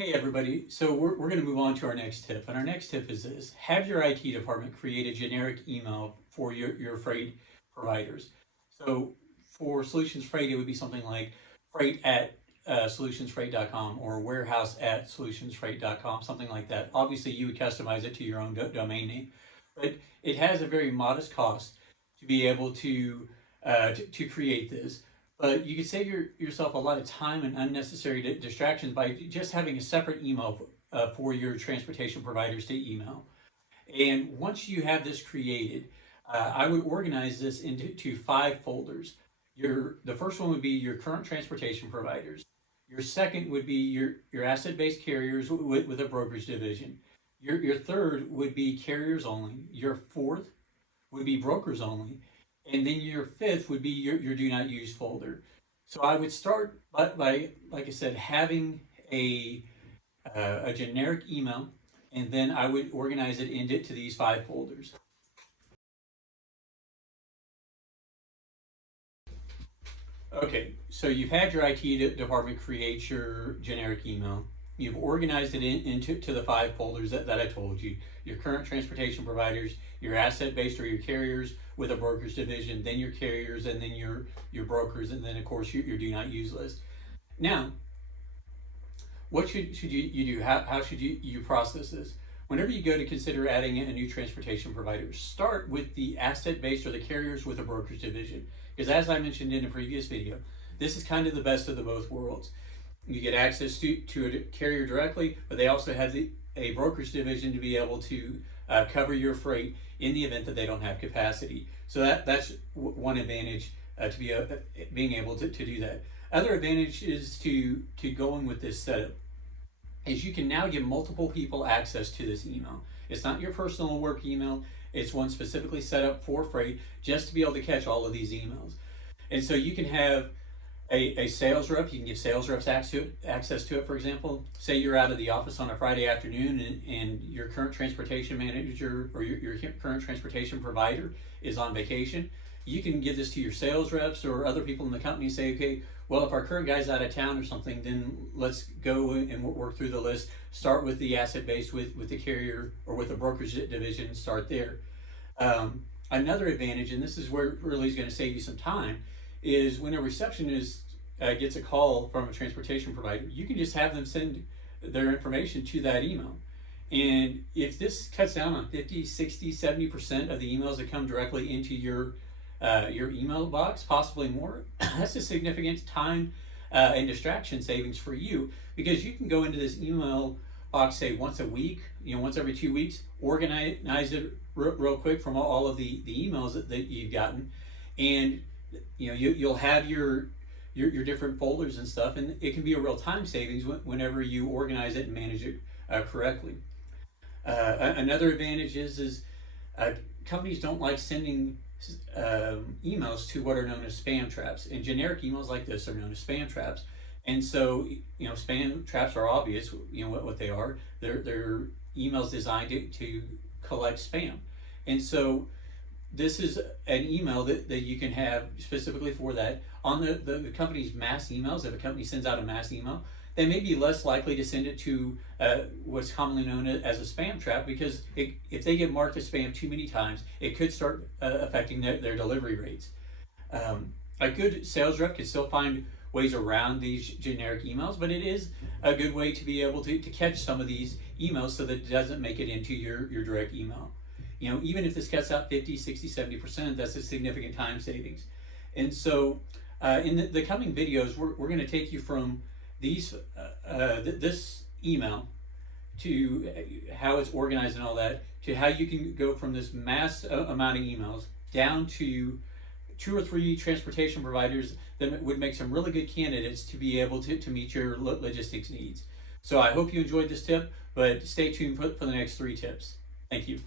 Hey everybody, so we're going to move on to our next tip. And our next tip is this: have your IT department create a generic email for your freight providers. So for Solutions Freight, it would be something like freight at solutionsfreight.com or warehouse at solutionsfreight.com, something like that. Obviously, you would customize it to your own domain name, but it has a very modest cost to be able to create this. But you can save yourself a lot of time and unnecessary distractions by just having a separate email for your transportation providers to email. And once you have this created, I would organize this into five folders. The first one would be your current transportation providers. Your second would be your asset-based carriers with a brokerage division. Your third would be carriers only. Your fourth would be brokers only. And then your fifth would be your do not use folder. So I would start by like I said, having a generic email, and then I would organize it into these five folders. Okay, so you've had your IT department create your generic email. You've organized it into the five folders that I told you. Your current transportation providers, your asset-based or your carriers with a brokerage division, then your carriers, and then your brokers, and then of course your do not use list. Now, what should you do? How should you process this? Whenever you go to consider adding a new transportation provider, start with the asset-based or the carriers with a brokerage division. Because as I mentioned in a previous video, this is kind of the best of the both worlds. You get access to a carrier directly, but they also have a brokerage division to be able to cover your freight in the event that they don't have capacity. So that's one advantage to being able to do that. Other advantage is to going with this setup is you can now give multiple people access to this email. It's not your personal work email. It's one specifically set up for freight just to be able to catch all of these emails. And so you can have a sales rep, you can give sales reps access to it. For example, say you're out of the office on a Friday afternoon and your current transportation manager or your current transportation provider is on vacation. You can give this to your sales reps or other people in the company and say, okay, well, if our current guy's out of town or something, then let's go and work through the list. Start with the asset base with the carrier or with the brokerage division, start there. Another advantage, and this is where it really is going to save you some time, is when a receptionist gets a call from a transportation provider, you can just have them send their information to that email. And if this cuts down on 50, 60, 70% of the emails that come directly into your email box, possibly more, that's a significant time and distraction savings for you, because you can go into this email box, say once a week, once every 2 weeks, organize it real quick from all of the emails that you've gotten, and you'll have your different folders and stuff, and it can be a real time savings whenever you organize it and manage it correctly. Another advantage is companies don't like sending emails to what are known as spam traps, and generic emails like this are known as spam traps. And so, spam traps are obvious, what they are. They're emails designed to collect spam. And so this is an email that you can have specifically for that. On the company's mass emails, if a company sends out a mass email, they may be less likely to send it to what's commonly known as a spam trap, because if they get marked as spam too many times, it could start affecting their delivery rates. A good sales rep can still find ways around these generic emails, but it is a good way to be able to catch some of these emails so that it doesn't make it into your direct email. Even if this cuts out 50, 60, 70%, that's a significant time savings. And so in the coming videos, we're going to take you from this email to how it's organized and all that, to how you can go from this mass amount of emails down to 2 or 3 transportation providers that would make some really good candidates to be able to meet your logistics needs. So I hope you enjoyed this tip, but stay tuned for the next 3 tips. Thank you.